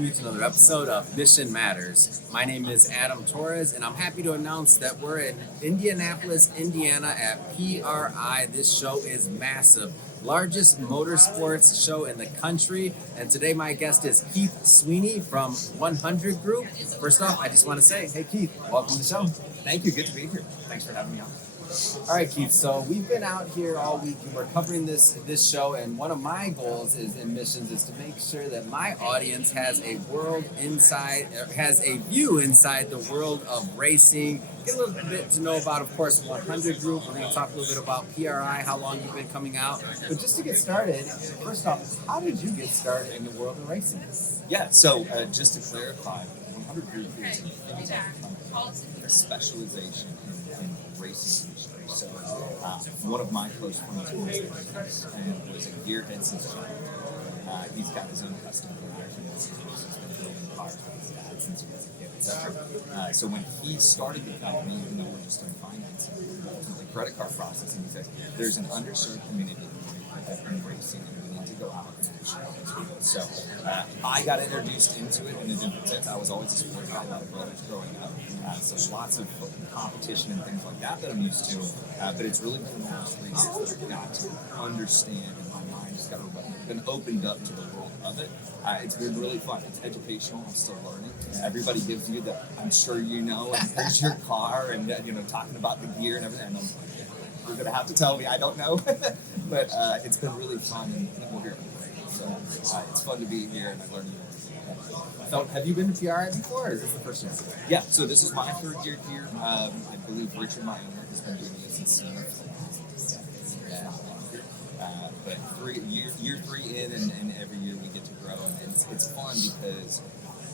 welcome you to another episode of Mission Matters. My name is Adam Torres, and I'm happy to announce that we're in Indianapolis, Indiana at PRI. This show is massive. Largest motorsports show in the country. And today my guest is Keith Sweeney from 100 Group. First off, I just want to say, hey Keith, welcome to the show. Thank you. Good to be here. Thanks for having me on. All right, Keith. So we've been out here all week, and we're covering this show. And one of my goals in missions is to make sure that my audience has a view inside the world of racing. Get a little bit to know about, of course, 100 Group. We're going to talk a little bit about PRI, how long you've been coming out. But just to get started, first off, how did you get started in the world of racing? Yeah. So just to clarify, 100 Group is a fintech company, a specialization in racing industry. So one of my close friends was a gearhead since childhood. He's got his own custom gears. He's been building cars with his dad since he was a kid, etc. So when he started the company, even though we're just in finance and ultimately credit card processing, he said, there's an underserved community in racing, and we need to go out and actually help these people. So I got introduced into it in a different sense. I was always a sports guy, a lot of brothers growing up. So lots of competition and things like that I'm used to. But it's really been the last 3 years that I've got to understand, and my mind has been opened up to the world of it. It's been really fun. It's educational. I'm still learning. Everybody gives you the, I'm sure you know, and here's your car, and talking about the gear and everything. And I'm like, you're going to have to tell me. I don't know. But it's been really fun, and people here are great. So it's fun to be here, and I learned more. So have you been to PRI before, or is this the first time? Yeah, so this is my third year here. I believe Richard, my owner, has been doing this since but year three in, and every year we get to grow, and it's fun because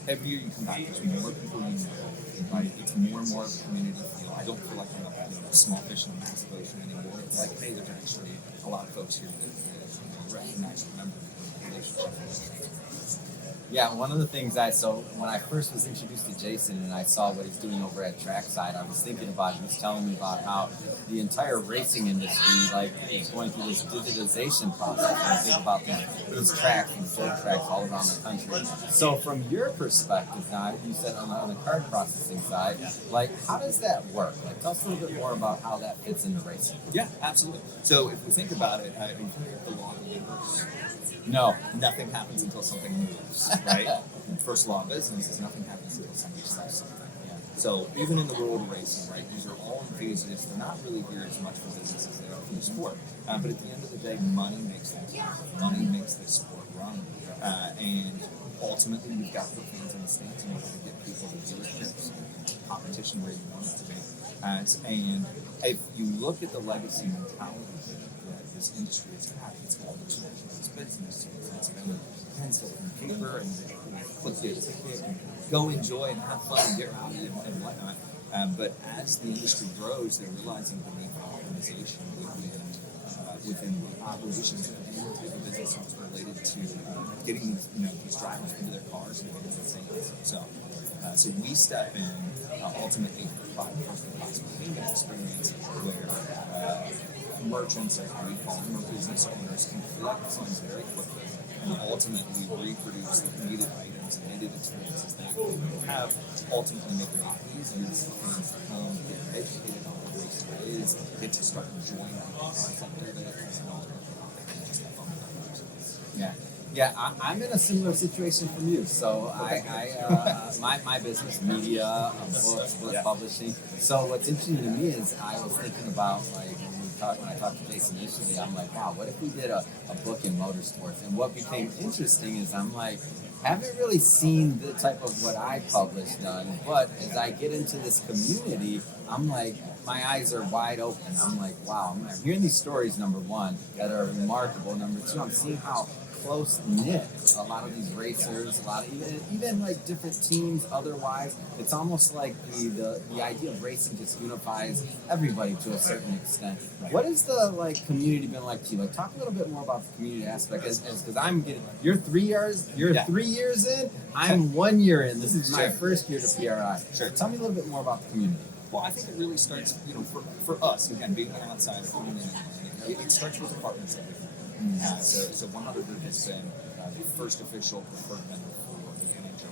every year you come back, there's more people you know, right? It's more and more of a community feel. I don't feel like I'm a small fish in a massive ocean anymore. It's like, hey, there's actually a lot of folks here that recognize, remember the relationship. Yeah, one of the things when I first was introduced to Jason and I saw what he's doing over at Trackside, I was thinking about, he was telling me about how the entire racing industry, is going through this digitization process. And I think about these tracks and dirt tracks all around the country. So from your perspective now, you said on the card processing side, how does that work? Tell us a little bit more about how that fits into racing. Yeah, absolutely. So if we think about it, if you look at the law of the universe, no, nothing happens until something moves, right? The first law of business is nothing happens until somebody starts something. Yeah. So even in the world of racing, right, these are all enthusiasts. They're not really here as much for business as they are for the sport. But at the end of the day, money makes things happen. Money makes this sport run. And ultimately, you've got to put fans in the stands in order to get people to dealerships, competition where you want it to be. And if you look at the legacy mentality that this industry has had, it's all the change. It's business. It's been pencil and paper and click your ticket and go enjoy and have fun and get rowdy and whatnot. But as the industry grows, they're realizing the need for optimization within the operations of any type of business that's related to getting these drivers into their cars and getting to the sales. So we step in ultimately to provide first-class payment experience where merchants, as we call them, or business owners, can collect funds very quickly and ultimately reproduce the needed items and needed experiences they have, ultimately making it easier for fans to come, get educated on what racing is, get to start enjoying the concept of it, and all that, just have fun with it. Yeah. Yeah, I'm in a similar situation from you. So my business, media, books, publishing. So what's interesting to me is I was thinking about when I talked to Jason initially, I'm like, wow, what if we did a book in motorsports? And what became interesting is I'm like, haven't really seen the type of what I publish done, but as I get into this community, I'm like, my eyes are wide open. I'm like, wow, I'm hearing these stories, number one, that are remarkable. Number two, I'm seeing how close-knit a lot of these racers, a lot of even different teams otherwise. It's almost like the idea of racing just unifies everybody to a certain extent. What has the community been like to you? Talk a little bit more about the community aspect, because I'm getting, you're 3 years, 3 years in, I'm 1 year in. This is my first year to PRI. Sure. Tell me a little bit more about the community. Well, I think it really starts, for us, again, being outside, it starts with the partners that we have. So 100 Group has been the first official preferred vendor for the NHL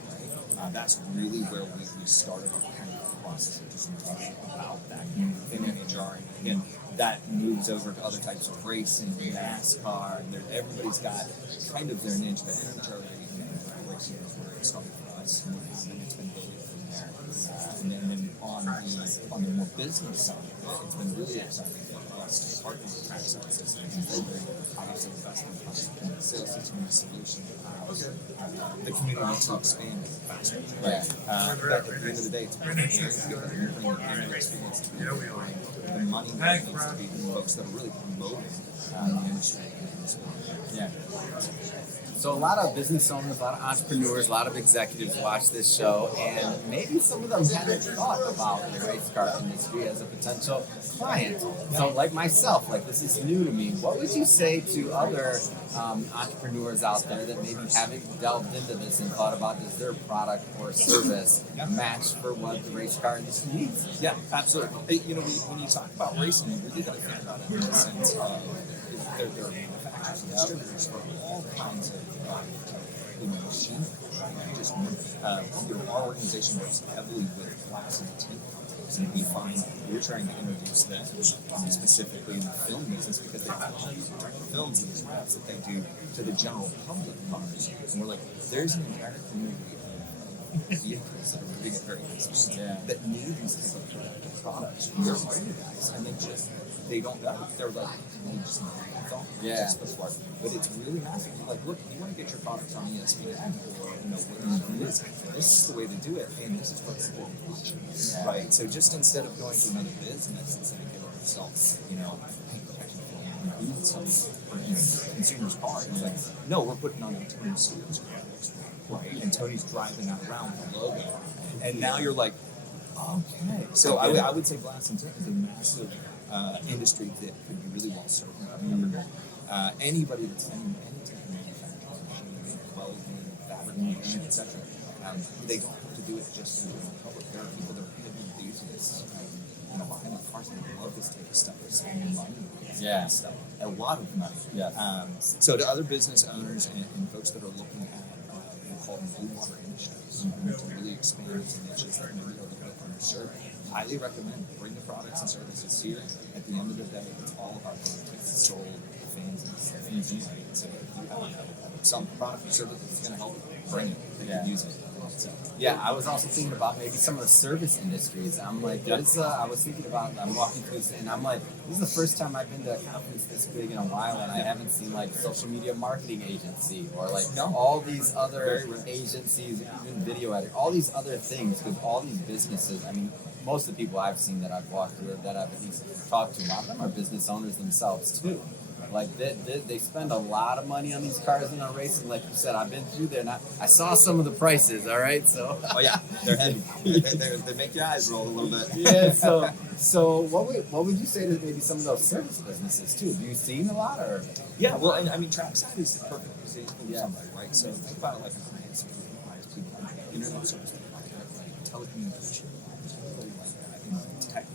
That's really where we started our kind of process of just talking about that in HR. And again, that moves over to other types of racing, NASCAR, and everybody's got kind of their niche, but NHRA, racing is where it started for us, and it's been building from there. And then on the more business side, it's been really exciting for us to partner with trackside systems. They're obviously investing in the sales system and the solution that allows the community to expand faster. Right. But at the end of the day, it's very good that you're bringing the experience to people, the money that needs to be the folks that are really promoting the industry. Yeah. So a lot of business owners, a lot of entrepreneurs, a lot of executives watch this show, and maybe some of them haven't thought about the race car industry as a potential client. So like myself, like this is new to me. What would you say to other entrepreneurs out there that maybe haven't delved into this and thought about does their product or service match for what the race car industry needs? Yeah, absolutely. You know, when you talk about racing, you really got to think about it in the sense of they're manufacturers and distributors for all kinds of machinery. Just our organization works heavily with glass and tin companies, and we find we're trying to introduce them specifically in the film business because they have all these films and these wraps that they do to the general public cars, and we're like, there's an entire community of vehicles that are really very business that need these type of products. They're writing guys, and they don't know. They're like, they just need just the part. But it's really massive. Like, look, if you want to get your products on ESPN or whatever it is, this is the way to do it, and this is what's the right? So just instead of going to another business, instead of giving yourself, some consumer's car, it's like, no, we're putting on a Tony Stewart's graphics, right? And Tony's driving that around with the logo, and now you're like, okay. So I would say glass and tin is a massive industry that could be really well served. Anybody that's any type of manufacturing, welding, fabrication, etc. They don't have to do it just for the general public. There are people that are heavy enthusiasts, behind the cars, and they love this type of stuff. They're spending money on this stuff, a lot of money. So to other business owners and folks that are looking at, we call them blue water industries, to really expand into niches that maybe are a little bit underserved. Highly recommend bring the products and services here. At the end of the day, it's all about getting tickets sold, fans, and stuff. So if you have some product or service that's going to help, bring it. They can use it. So. Yeah, I was also thinking about maybe some of the service industries. I'm like, I was thinking about, I'm walking through and I'm like, this is the first time I've been to a conference this big in a while, and I haven't seen like social media marketing agency or like all these other agencies, even video editing, all these other things, because all these businesses, I mean, most of the people I've seen that I've walked through, that I've at least talked to, a lot of them are business owners themselves too. Like they spend a lot of money on these cars and on racing. Like you said, I've been through there, and I saw some of the prices. All right, so they're heavy. They make your eyes roll a little bit. Yeah. So what would you say to maybe some of those service businesses too? Have you seen a lot or? Yeah, well, I mean, trackside is the perfect example of somebody, right? So think about it like an ISP, internet service provider, like telecommunications, tech.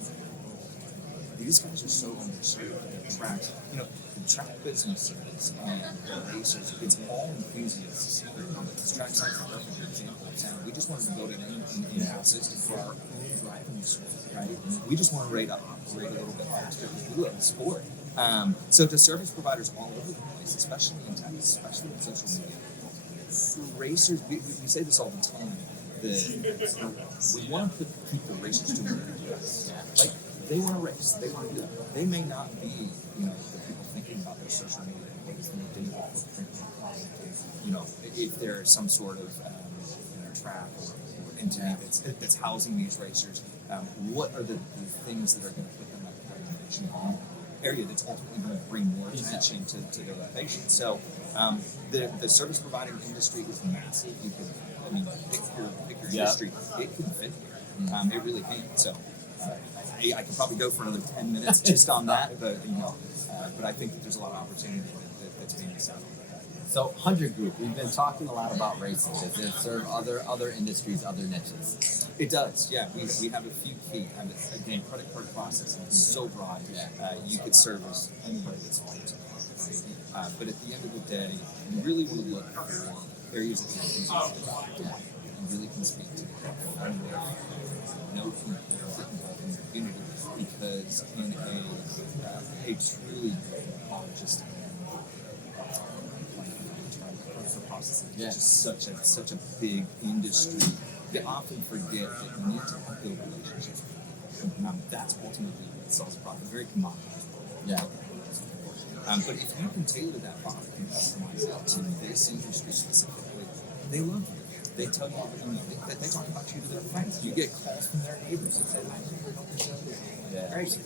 These guys are so underserved. Tracks, the track businesses and the racers, it's all enthusiasts. Trackside is a perfect example of saying we just wanted to build an in-house system for our own driving service, right? We just want to operate a little bit faster because we love the sport. So to service providers all over the place, especially in tech, especially in social media, for racers, we say this all the time. We want to keep the racers doing their best. Like, they want to race. They want to do it. They may not be, the people thinking about their social media, what is their digital footprint, if there's some sort of track or entity that's housing these racers, what are the things that are going to put them at the innovation area that's ultimately going to bring more attention to their location? So the service providing industry is massive. You could, pick your industry. It can fit here. It really can. So. I could probably go for another 10 minutes just on that, but I think that there's a lot of opportunity that's being missed out. So 100 Group, we've been talking a lot about racing. Does it serve other industries, other niches? It does, yeah. We have a few key. Again, credit card processing is so broad. You could service anybody that's on it. But at the end of the day, you really want to look for areas that can be really can speak to the kind of know people that involved in the community, because in a truly just processing, Yeah. it's just such a big industry. They often forget that you need to build relationships. That's ultimately what sells a product. Very commoditized. Yeah. But if you can tailor that product and customize it to this industry specifically, they love you. They tell you, they talk about you to their friends. You get calls from their neighbors that say, "I need your help with this." Yeah. Great.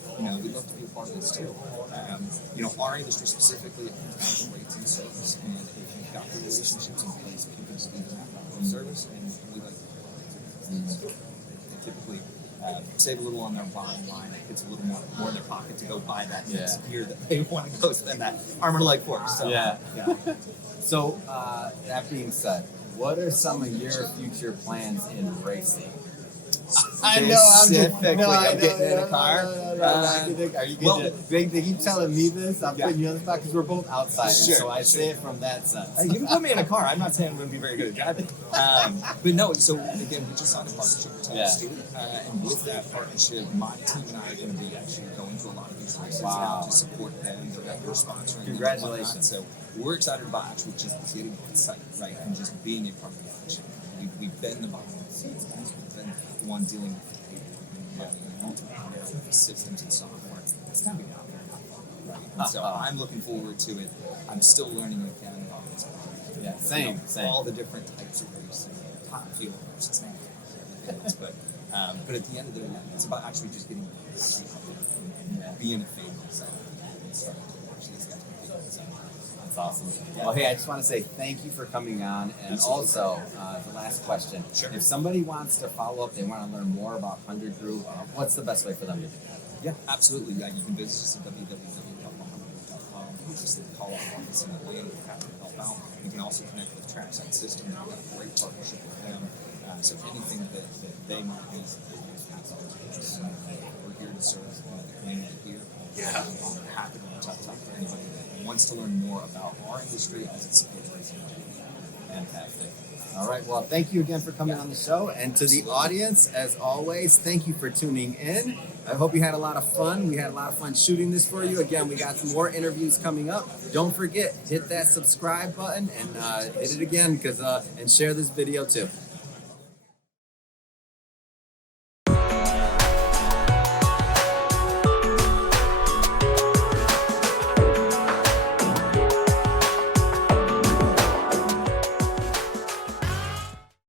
We'd love to be a part of this too. Our industry specifically, it comes down to rates and service. And if you've got the relationships in place, people just need that level of service, and we like they typically save a little on their bottom line. It gets a little more in their pocket to go buy that next gear that they want to go spend that arm and leg for. So, Yeah. So, that being said, what are some of your future plans in racing? I know, I'm just Specifically, I'm getting in a car. no. Are you going to? They keep telling me this. I'm putting you on the spot because we're both outsiders, Sure, so I say it from that sense. You can put me in a car. I'm not saying I'm going to be very good at driving. But no, so again, we just signed a partnership with Torres, and with that partnership, my team and I are going to be actually going to a lot of these races now to support them. They're sponsoring. Congratulations. So we're excited about actually just getting on site, right, and just being a part of the action. We've been the behind the scenes guys. We've been the one dealing with the paper, the systems and software. It's time to get out there and have fun, right? And so I'm looking forward to it. I'm still learning again about this. Yeah, same. All the different types of racing, top field versus but at the end of the day, it's about actually just getting actually out there and being a fan myself and starting to watch these guys compete. So That's awesome. Well, hey, I just want to say thank you for coming on. And also, the last question. Sure. If somebody wants to follow up, they want to learn more about 100 Group, what's the best way for them to do that? yeah, absolutely. Yeah, you can visit us at www.100.com. Just call our office in Atlanta. We're happy to help out. You can also connect with Trackside System. We've got a great partnership with them. So anything that they might need, we're here to serve the community here. I'm happy to talk to anybody that wants to learn more about our industry as it supports racing. Fantastic. All right. Well, thank you again for coming on the show. And to the audience, as always, thank you for tuning in. I hope you had a lot of fun. We had a lot of fun shooting this for you. Again, we got some more interviews coming up. Don't forget, hit that subscribe button and hit it again and share this video too.